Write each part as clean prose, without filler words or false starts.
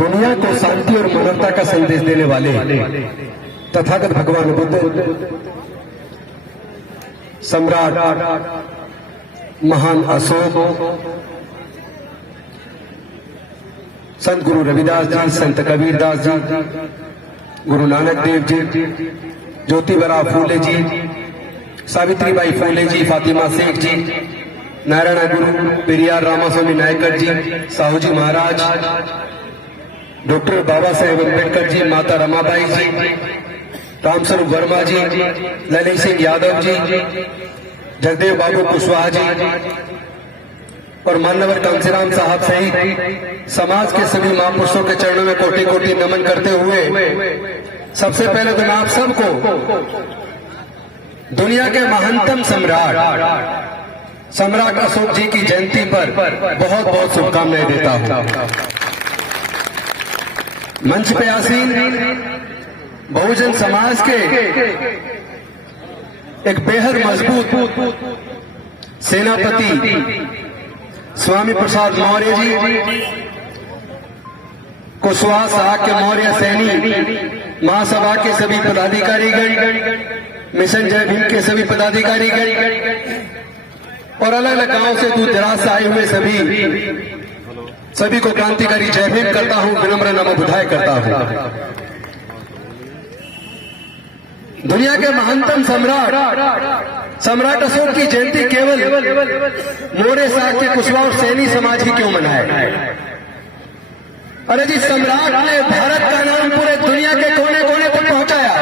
दुनिया को शांति और मानवता का संदेश देने वाले तथागत भगवान बुद्ध, सम्राट महान अशोक, संत गुरु रविदास जी, संत कबीरदास जी, गुरु नानक देव जी, ज्योतिबा फूले जी, सावित्रीबाई फूले जी, फातिमा शेख जी, नारायण गुरु, पेरियार रामास्वामी नायकर जी, साहू जी महाराज, डॉक्टर बाबा साहेब अम्बेडकर जी, माता रमाबाई जी, रामस्वरूप वर्मा जी, ललित सिंह यादव जी, जगदेव बाबू कुशवाहा जी और मान्यवर कांसीराम साहब सहित समाज के सभी महापुरुषों के चरणों में कोटि कोटि नमन करते हुए सबसे पहले तो मैं आप सबको दुनिया के महानतम सम्राट अशोक जी की जयंती पर बहुत बहुत शुभकामनाएं देता हूं। मंच पे आसीन बहुजन समाज के एक बेहद मजबूत सेनापति स्वामी प्रसाद मौर्य जी, कुशवाहा साहब के मौर्य सैनी, महासभा के सभी पदाधिकारीगण, मिशन जय भीम के सभी पदाधिकारीगण और अलग अलग गांव से दूर दराज से आए हुए सभी को क्रांतिकारी जय भीम करता हूं, विनम्र नमो बुधाय करता हूं। दुनिया के महानतम सम्राट अशोक की जयंती केवल मौर्य साहब के कुशवाहा और सैनी समाज ही क्यों मनाए? अरे जी, सम्राट ने भारत का नाम पूरे दुनिया के कोने कोने तक पहुंचाया,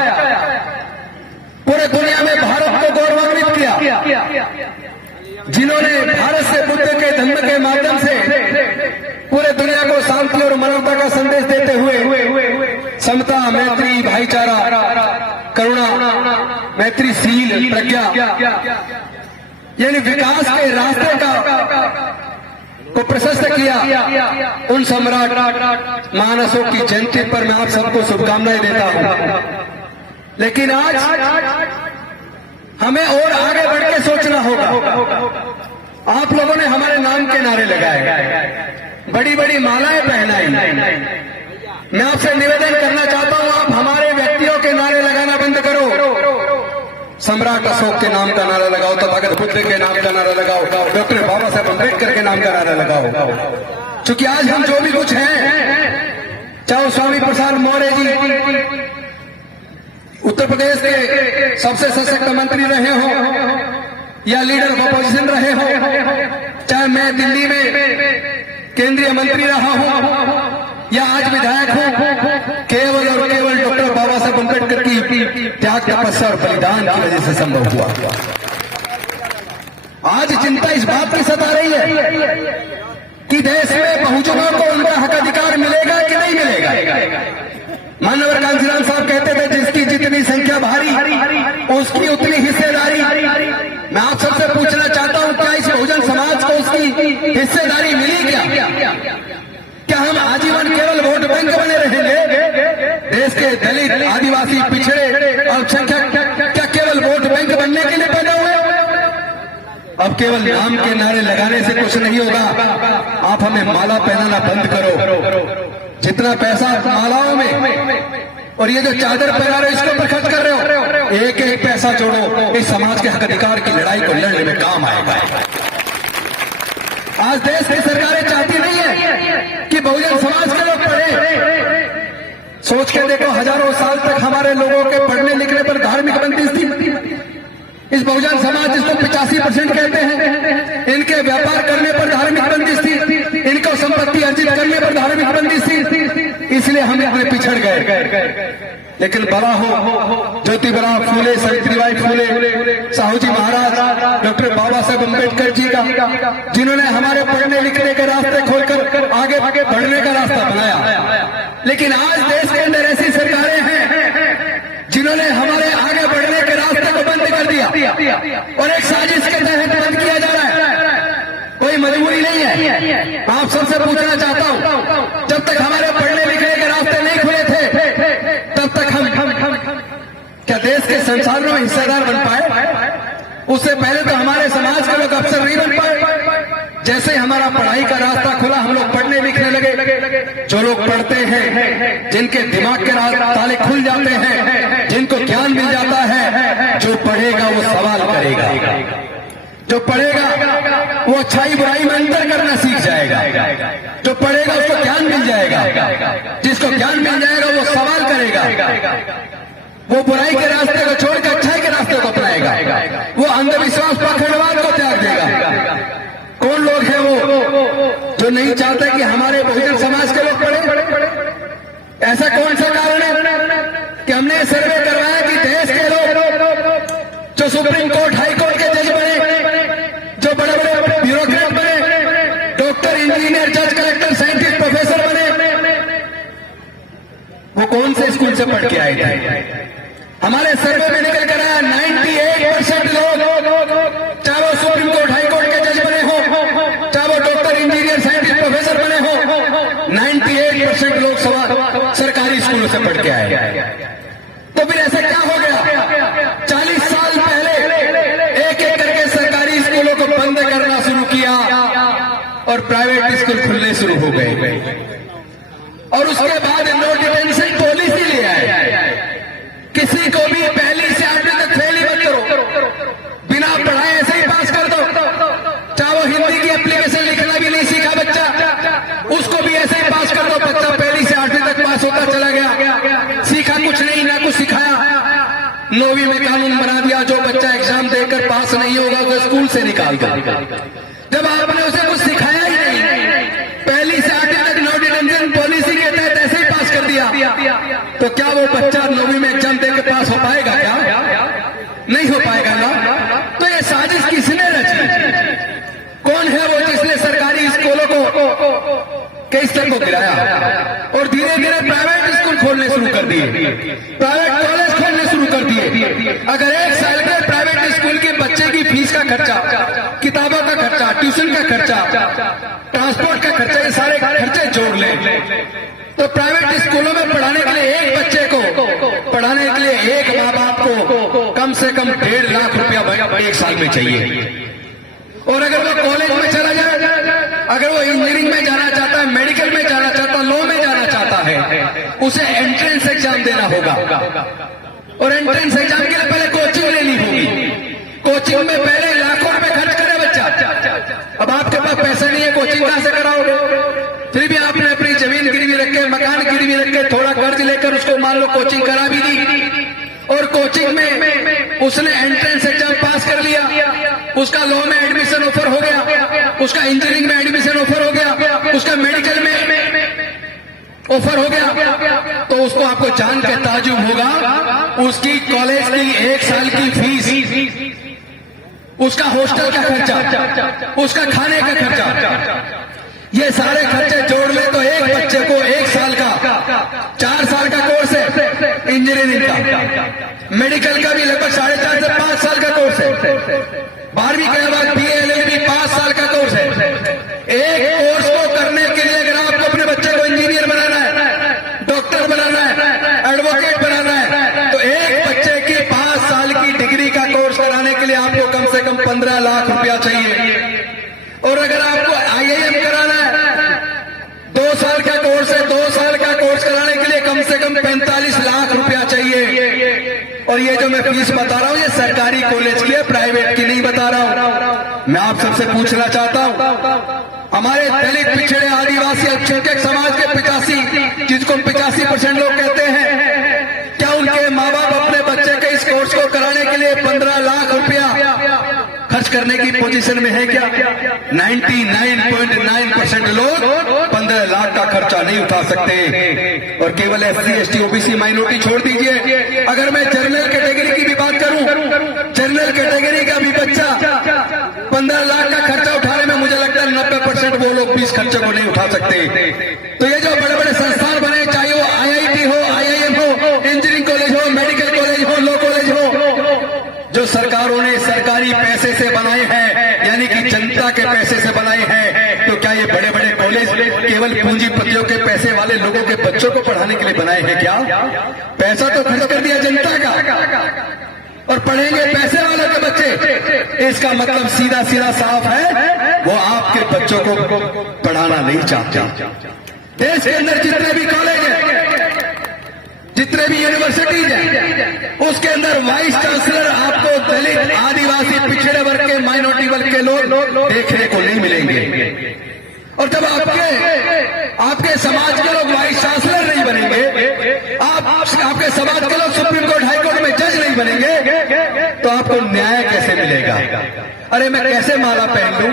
पूरे दुनिया में भारत को गौरवान्वित किया। जिन्होंने भारत से बुद्ध के धर्म के माध्यम से पूरे दुनिया को शांति और मानवता का संदेश देते हुए समता, मैत्री, भाईचारा, करुणा, मैत्रीशील प्रज्ञा यानी विकास के रास्ते को प्रशस्त किया, उन सम्राट महान अशोक की जयंती पर मैं आप सबको शुभकामनाएं देता हूं। लेकिन आज हमें और आगे बढ़ के सोचना होगा। आप लोगों ने हमारे नाम के नारे लगाए, बड़ी बड़ी मालाएं पहनाई। मैं आपसे निवेदन करना चाहता हूं, आप हमारे व्यक्तियों के नारे लगाना बंद करो। सम्राट अशोक के नाम का नारा लगाओ, तथागत बुद्ध के नाम का नारा लगाओ, डॉक्टर बाबा साहेब अम्बेडकर के नाम का नारा लगाओ। क्योंकि आज हम जो भी कुछ हैं, चाहे स्वामी प्रसाद मौर्य जी उत्तर प्रदेश के सबसे सशक्त मंत्री रहे हो या लीडर ऑफ अपोजिशन रहे हो, चाहे मैं दिल्ली में केंद्रीय मंत्री रहा हूं या आज विधायक हूं, केवल और केवल डॉक्टर बाबा साहेब अम्बेडकर की त्याग, तपस्या और बलिदान की वजह से संभव हुआ। आज चिंता इस बात की सता रही है कि देश में बहुजनों को उनका हक अधिकार मिलेगा कि नहीं मिलेगा। मानवर कांसीराम साहब कहते थे, जिसकी जितनी संख्या भारी उसकी उतनी हिस्सेदारी। मैं आप सबसे पूछना चाहता हूं, क्या इस बहुजन समाज को उसकी हिस्सेदारी मिली? क्या हम आजीवन केवल वोट बैंक बने रहेंगे? देश के दलित, आदिवासी, पिछड़े, अल्पसंख्यक क्या केवल वोट बैंक बनने के लिए पैदा हुए? अब केवल नाम के नारे लगाने से कुछ नहीं होगा। आप हमें माला पहनाना बंद करो। जितना पैसा मालाओं में और ये जो चादर पहना रहे हो इसके ऊपर खर्च कर रहे हो, एक एक पैसा जोड़ो, इस समाज के हक अधिकार की लड़ाई को लड़ने में काम आएगा। आज देश की सरकारें चाहती नहीं है कि बहुजन समाज के लोग पढ़े। सोच के देखो, हजारों साल तक हमारे लोगों के पढ़ने लिखने पर धार्मिक बंदिश थी। इस बहुजन समाज जिसको 85% कहते हैं, इनके व्यापार करने पर धार्मिक बंदिश थी, इनको संपत्ति अर्जित करने पर धार्मिक बंदिश थी, इसलिए हम अपने पिछड़ गए। लेकिन बड़ा हो ज्योतिबा फूले, सावित्रीबाई फूले, साहू जी महाराज, डॉक्टर बाबा साहेब अम्बेडकर जी का, जिन्होंने हमारे पढ़ने लिखने के रास्ते खोलकर आगे बढ़ने का रास्ता बनाया। लेकिन आज देश के अंदर ऐसी सरकारें हैं जिन्होंने हमारे आगे बढ़ने के रास्ते को बंद कर दिया और एक साजिश के तहत बंद किया जा रहा है। कोई मजबूरी नहीं है। आप सबसे पूछना चाहता हूं, जब तक हमारे पढ़ने लिखने के रास्ते नहीं खुले थे, तब तक हम क्या देश के संसाधनों में हिस्सेदार बन पाए? उससे पहले तो हमारे समाज के लोग अफसर नहीं बन पाए। जैसे हमारा पढ़ाई का रास्ता खुला, हम लोग पढ़ने लिखने लगे। जो लोग पढ़ते हैं, जिनके दिमाग के ताले खुल जाते हैं, जिनको ज्ञान मिल जाता है, जो पढ़ेगा वो सवाल करेगा, जो पढ़ेगा वो अच्छाई बुराई में अंतर करना सीख जाएगा, जो पढ़ेगा उसको ज्ञान मिल जाएगा, जिसको ज्ञान मिल जाएगा वो सवाल करेगा, वो बुराई के रास्ते को छोड़कर अच्छाई के रास्ते को अपनाएगा, वो अंधविश्वास पाखंडवाद को त्याग देगा। कौन लोग हैं वो जो नहीं चाहते कि हमारे बहुजन समाज के लोग पढ़े? ऐसा कौन सा कारण है कि हमने सर्वे करवाया कि देश के लोग जो सुप्रीम कोर्ट, हाई कोर्ट के जज बने, जो बड़े बड़े ब्यूरोक्रेट बने, डॉक्टर, इंजीनियर, जज, कलेक्टर, साइंटिस्ट, प्रोफेसर बने, वो कौन से स्कूल से पढ़ के आए थे? हमारे सर्वे में निकल कर आया 98% लोग, चाहे वो सुप्रीम कोर्ट, हाई कोर्ट के जज बने हो, चाहे वो डॉक्टर, इंजीनियर, साइंटिस्ट, प्रोफेसर बने हो, 98% लोग सरकारी स्कूलों से पढ़ के आए। तो फिर ऐसा क्या हो गया? 40 साल पहले एक एक करके सरकारी स्कूलों को बंद करना शुरू किया और प्राइवेट स्कूल खुलने शुरू हो गए, और उसके बाद नो डिटेंशन पॉलिसी ले आए। किसी को भी पहली से 8वीं तक फेल ही मत करो, बिना पढ़ाए ऐसे ही पास कर दो। चाहे वो हिंदी की एप्लीकेशन लिखना भी नहीं सीखा बच्चा, उसको भी ऐसे ही पास कर दो। बच्चा पहली से 8वीं तक पास होता चला गया, सीखा कुछ नहीं, ना कुछ सिखाया। 9वीं में कानून बना दिया, जो बच्चा एग्जाम देकर पास नहीं होगा वो स्कूल से निकाल दो। जब आपने उसे कुछ सिखाया ही नहीं, पहली से 8वीं तक नो डिटेंशन पॉलिसी के तहत ऐसे ही पास कर दिया, तो क्या वो बच्चा 9वीं में एग्जाम देकर पास हो पाएगा? क्या नहीं हो पाएगा ना? तो ये साजिश किसने रची? कौन है वो जिसने सरकारी स्कूलों को के स्तर को गिराया और धीरे धीरे प्राइवेट स्कूल खोलने शुरू कर दिए, प्राइवेट कॉलेज खोलने शुरू कर दिए। अगर एक साल के प्राइवेट स्कूल के बच्चे की फीस का खर्चा, किताबों का खर्चा, ट्यूशन का खर्चा, ट्रांसपोर्ट का खर्चा, ये सारे खर्चे जोड़ लें, तो प्राइवेट स्कूलों में पढ़ाने के लिए एक बच्चे को पढ़ाने के लिए एक माँ बाप को कम से कम 1.5 लाख रुपया एक साल में चाहिए। और अगर वो कॉलेज में चला जाए, अगर वो इंजीनियरिंग में जाना चाहता है, मेडिकल में जाना चाहता है, लॉ में जाना चाहता है, उसे एंट्रेंस एग्जाम देना होगा, और एंट्रेंस एग्जाम के लिए पहले कोचिंग लेनी होगी। कोचिंग में पहले लाखों रुपए खर्च करे बच्चा। अब आपके पास पैसा नहीं है, कोचिंग कहां से कराओगे? फिर भी आपने अपनी जमीन गिरवी रख के, मकान गिरवी रख के, थोड़ा कर्ज लेकर उसको मान लो कोचिंग करा भी दी, और कोचिंग में उसने एंट्रेंस एग्जाम पास कर लिया, उसका लॉ में एडमिशन ऑफर हो गया, उसका इंजीनियरिंग में एडमिशन ऑफर हो गया, उसका मेडिकल में ऑफर हो गया, तो उसको आपको जान के ताजुब होगा, उसकी कॉलेज की 1 साल की फीस, उसका हॉस्टल का खर्चा, उसका खाने का खर्चा, ये सारे खर्चे जोड़ ले तो एक बच्चे को 1 साल का, 4 साल का कोर्स है इंजीनियरिंग का, मेडिकल का भी लगभग 4.5 से 5 साल का कोर्स है, 12वीं के बाद BA LLB 5 साल का कोर्स है। एक कोर्स को करने के लिए अगर आपको अपने बच्चे को इंजीनियर बनाना है, डॉक्टर बनाना है, एडवोकेट बनाना है, तो एक बच्चे की 5 साल की डिग्री का कोर्स कराने के लिए आपको कम से कम 15 लाख रुपया चाहिए। और अगर आपको IIM कराना है, 2 साल का कोर्स है, 2 साल का कोर्स कराने के लिए कम से कम 45 लाख रुपया चाहिए। और ये जो मैं फीस बता रहा हूं, ये सरकारी कॉलेज की है, प्राइवेट की नहीं बता रहा हूं। मैं आप सबसे पूछना चाहता हूं, हमारे दलित, पिछड़े, आदिवासी, अल्पसंख्यक समाज के 85, जिसको 85% लोग कहते हैं, क्या उनके माँ बाप अपने बच्चे के इस कोर्स को कराने के लिए 15 लाख रुपया खर्च करने की पोजीशन में है? क्या 99.9% लोग 15 लाख का खर्चा नहीं उठा सकते। और केवल SC, ST, OBC, माइनॉरिटी छोड़ दीजिए, अगर मैं जनरल कैटेगरी की भी बात करूं, जनरल कैटेगरी का भी बच्चा 15 लाख का खर्चा उठाने में मुझे लगता है 90% वो लोग भी इस खर्चे को नहीं उठा सकते। तो ये जो बड़े बड़े संस्थान बने, चाहे वो IIT हो, IIM हो, इंजीनियरिंग कॉलेज हो, मेडिकल कॉलेज हो, लॉ कॉलेज हो, जो सरकारों ने सरकारी पैसे से बनाए हैं, यानी कि जनता के पैसे से बनाए हैं, तो क्या ये बड़े बड़े कॉलेज केवल पूंजीपतियों के पैसे वाले लोगों के बच्चों को पढ़ाने के लिए बनाए हैं? क्या पैसा तो खर्च कर दिया जनता का, और पढ़ेंगे पैसे वालों के बच्चे, इसका मतलब सीधा सीधा साफ है, वो आपके बच्चों को पढ़ाना नहीं चाहते। देश के अंदर जितने भी कॉलेज हैं, जितने भी यूनिवर्सिटीज हैं, उसके अंदर वाइस चांसलर आपको दलित, आदिवासी, पिछड़े वर्ग के, माइनॉरिटी वर्ग के लोग देखने को नहीं मिलेंगे। और जब आपके समाज के लोग वाइस चांसलर नहीं बनेंगे, आपके समाज के लोग सुप्रीम कोर्ट, हाई कोर्ट में जज नहीं बनेंगे, तो आपको न्याय कैसे मिलेगा? अरे मैं कैसे माला पहन लूं?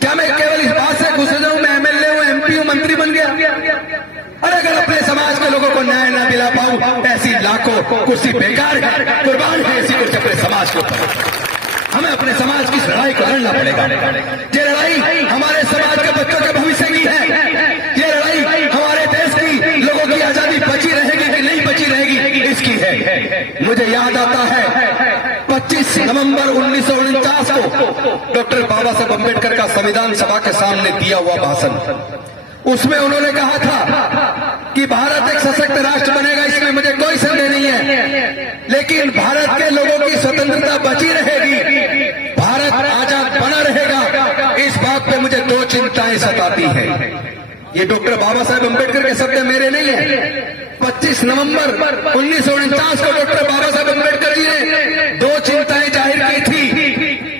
क्या मैं केवल इस बात से खुश हो जाऊं मैं एमएलए हूं, एमपी हूं, मंत्री बन गया? अरे अगर अपने समाज के लोगों को न्याय न दिला पाऊं, ऐसी लाखों कुर्सी बेकार है, कुर्बान है ऐसी कुर्सी अपने समाज के ऊपर। हमें अपने समाज की लड़ाई को लड़ना पड़ेगा। ये लड़ाई हमारे समाज के बच्चों के भविष्य की है। ये लड़ाई हमारे देश की, लोगों की आजादी बची रहेगी कि नहीं बची रहेगी, इसकी है। मुझे याद आता है 25 नवंबर 1949 को डॉक्टर बाबा साहब अम्बेडकर का संविधान सभा के सामने दिया हुआ भाषण, उसमें उन्होंने कहा था कि भारत एक सशक्त राष्ट्र बनेगा, इसमें मुझे कोई संदेह नहीं है, लेकिन भारत के लोगों की स्वतंत्रता बची रहेगी, भारत आजाद बना रहेगा, इस बात पे मुझे दो चिंताएं सताती हैं। ये डॉक्टर बाबा साहेब अम्बेडकर के शब्द मेरे नहीं है। 25 नवंबर 1949 को डॉक्टर बाबा साहेब अम्बेडकर जी ने दो चिंताएं जाहिर की थी,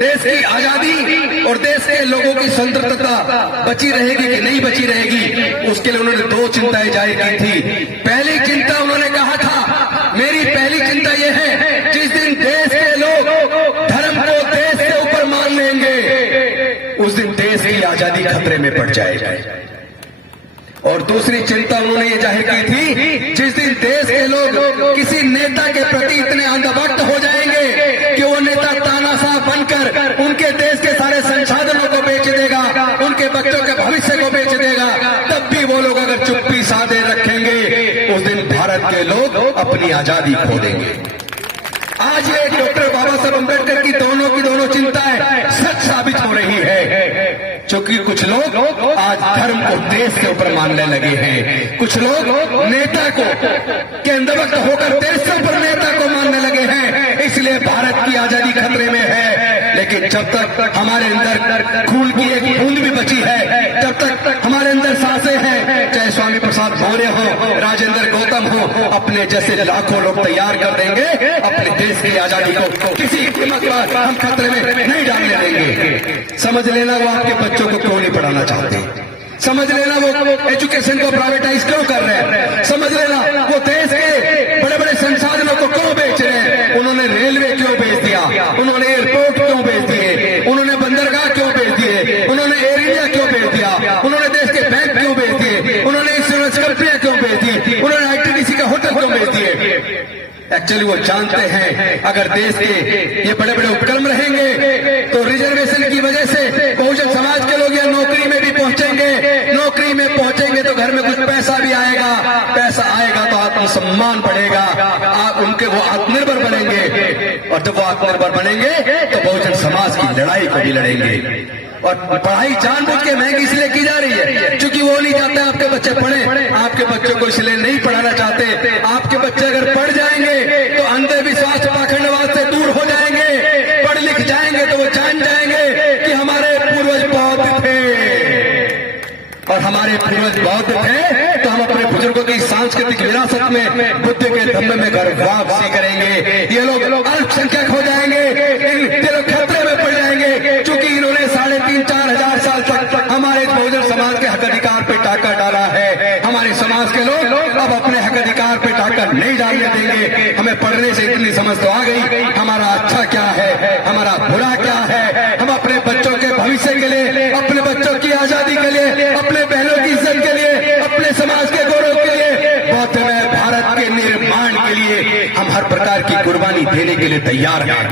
देश की आजादी और देश के लोगों की स्वतंत्रता बची रहेगी कि नहीं बची रहेगी, उसके लिए उन्होंने दो चिंताएं जाहिर की थी। पहली चिंता उन्होंने कहा था, मेरी पहली चिंता यह है, जिस दिन देश के लोग धर्म को देश से ऊपर मान लेंगे, उस दिन देश की आजादी खतरे में पड़ जाएगी। और दूसरी चिंता उन्होंने ये जाहिर की थी, जिस दिन देश के लोग किसी नेता के प्रति इतने अंधभक्त हो जाएंगे कि वो नेता तानाशाह बनकर उनके देश के सारे संसाधनों को बेच देगा, उनके बच्चों के भविष्य को बेच देगा, तब भी वो लोग अगर चुप्पी साधे रखेंगे, उस दिन भारत के लोग अपनी आजादी खो देंगे। आज ये डॉक्टर बाबा साहब अम्बेडकर की दोनों चिंताएं सच साबित हो रही है, क्योंकि कुछ लोग आज धर्म को देश के ऊपर मानने लगे हैं, कुछ लोग नेता को के अंधभक्त होकर देश से ऊपर नेता को मानने लगे हैं, इसलिए भारत की आजादी खतरे में है। लेकिन जब तक हमारे अंदर खून की एक बूंद भी बची है, जब तक हमारे अंदर सांसें हैं, चाहे स्वामी प्रसाद मौर्य हो, राजेंद्र गौतम हो, अपने जैसे लाखों लोग तैयार कर देंगे, अपने देश की आजादी को किसी कीमत पर हम खतरे में नहीं डालने देंगे। समझ लेना वो आपके बच्चों को क्यों नहीं पढ़ाना चाहते, समझ लेना वो एजुकेशन को प्राइवेटाइज क्यों कर रहे हैं, समझ लेना वो देश के बड़े बड़े संसाधनों को क्यों बेच रहे हैं। उन्होंने रेलवे क्यों बेच दिया, उन्होंने एयरपोर्ट क्यों बेच दिए, उन्होंने बंदरगाह क्यों बेच दिए, उन्होंने एयर इंडिया क्यों बेच दिया, उन्होंने देश के बैंक क्यों बेच दिए, उन्होंने इंश्योरेंस कंपनियां क्यों बेच दी, उन्होंने आईटीडीसी का होटल क्यों बेच दिए। एक्चुअली वो जानते हैं अगर देश के ये बड़े बड़े उपक्रम रहेंगे तो रिजर्वेशन की वजह से बहुजन समाज के लोग यहाँ नौकरी में भी पहुंचेंगे, नौकरी में पहुंचेंगे तो घर में कुछ पैसा भी आएगा, पैसा आएगा तो आत्मसम्मान बढ़ेगा, उनके वो आत्मनिर्भर बनेंगे, और जब वो आत्मनिर्भर बनेंगे तो बहुजन समाज की लड़ाई को भी लड़ेंगे। और पढ़ाई जानबूझ के महंगी इसलिए की जा रही है क्योंकि वो नहीं चाहते आपके बच्चे पढ़े, आपके बच्चों को इसलिए नहीं पढ़ाना चाहते। आपके बच्चे अगर पढ़ जाएंगे तो अंधविश्वास पाखंडवाद से दूर हो जाएंगे, पढ़ लिख जाएंगे तो वो जान जाएंगे कि हमारे पूर्वज बौद्ध थे, और हमारे पूर्वज बौद्ध थे तो हम अपने बुजुर्गों की सांस्कृतिक विरासत में बुद्ध के धम्म में गर्व वापसी करेंगे। ये लोग अल्पसंख्यक हो जाएंगे, ये लोग खतरे में पड़ जाएंगे, क्योंकि इन्होंने 3,500-4 हजार साल तक हमारे बहुजन समाज के हक अधिकार पे टाका डाला है। हमारे समाज के लोग अब अपने हक अधिकार पे टाका नहीं डालने देंगे। हमें पढ़ने से इतनी समझ तो आ गई, हमारा अच्छा क्या है, हमारा बुरा क्या है। हम अपने बच्चों के भविष्य के लिए, अपने बच्चों की आजादी के लिए, अपने बहनों की इज्जत के लिए, अपने समाज के गौरव के लिए, बौद्ध में भारत के निर्माण के लिए हम हर प्रकार की कुर्बानी देने के लिए तैयार हैं।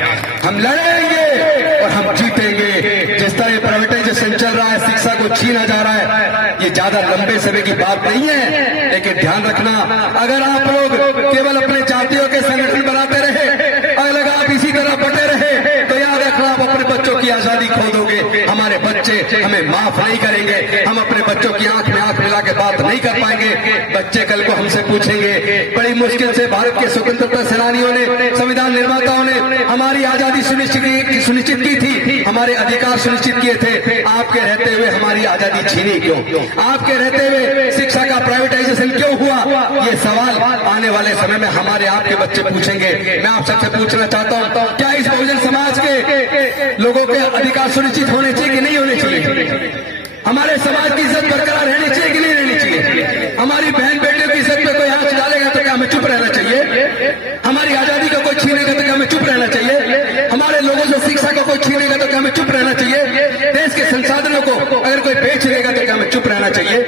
हम लड़ेंगे और हम जीतेंगे। जिस तरह प्राइवेटाइजेशन चल रहा है, शिक्षा को छीना जा रहा है, ये ज्यादा लंबे समय की बात नहीं है, लेकिन ध्यान रखना अगर आप लोग केवल अपने जातियों के संगठन बनाते रहे, अगर आप इसी तरह बटे रहे, तो याद रखना आप अपने बच्चों की आजादी खो दोगे। हमारे बच्चे हमें माफ नहीं करेंगे, हम अपने बच्चों की आंख में आंख मिला के बात नहीं कर पाएंगे। बच्चे कल को हमसे पूछेंगे, बड़ी मुश्किल से भारत के स्वतंत्रता सेनानियों ने, संविधान निर्माताओं ने हमारी आजादी सुनिश्चित की थी, हमारे अधिकार सुनिश्चित किए थे, आपके रहते हुए हमारी आजादी छीनी क्यों? आपके रहते हुए शिक्षा का प्राइवेटाइजेशन क्यों हुआ? ये सवाल आने वाले समय में हमारे आपके बच्चे पूछेंगे। मैं आप सबसे पूछना चाहता हूं, क्या इस बहुजन समाज के लोगों के अधिकार सुनिश्चित होने चाहिए कि नहीं होने चाहिए? हमारे समाज की इज्जत बरकरार रहनी चाहिए कि नहीं रहनी चाहिए? हमारी बहन बेटियों की इज्जत पे कोई हाथ डालेगा तो क्या हमें चुप रहना चाहिए? हमारी आजादी को कोई छीनेगा तो क्या हमें चुप रहना चाहिए? हमारे लोगों से शिक्षा को कोई छीनेगा तो क्या हमें चुप रहना चाहिए? देश के संसाधनों को अगर कोई बेच लेगा तो क्या हमें चुप रहना चाहिए?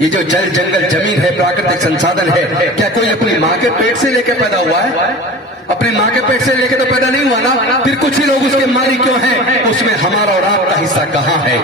ये जो जल जंगल जमीन है, प्राकृतिक संसाधन है, क्या कोई अपनी माँ के पेट से लेकर पैदा हुआ है? अपनी माँ के पेट से लेके तो पैदा नहीं हुआ ना, फिर कुछ ही लोग उसके मालिक क्यों हैं? उसमें हमारा और आपका हिस्सा कहाँ है?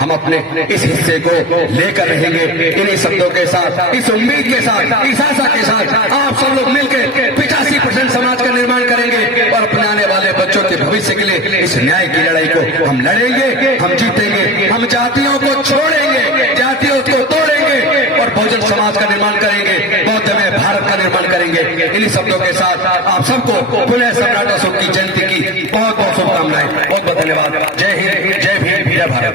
हम अपने इस हिस्से को लेकर रहेंगे। इन्हीं शब्दों के साथ, इस उम्मीद के साथ, इस आशा के साथ आप सब लोग मिलकर 85% समाज का निर्माण करेंगे और अपने आने वाले बच्चों के भविष्य के लिए इस न्याय की लड़ाई को हम लड़ेंगे, हम जीतेंगे। हम जातियों को छोड़ेंगे, जातियों को तोड़ेंगे और बहुजन समाज का निर्माण करेंगे, बौद्ध में भारत का निर्माण करेंगे। इन्हीं शब्दों के साथ आप सबको पुनः सम्राट अशोक की जयंती की बहुत बहुत शुभकामनाएं। बहुत बहुत धन्यवाद। जय हिंद, जय भीम, जय भारत।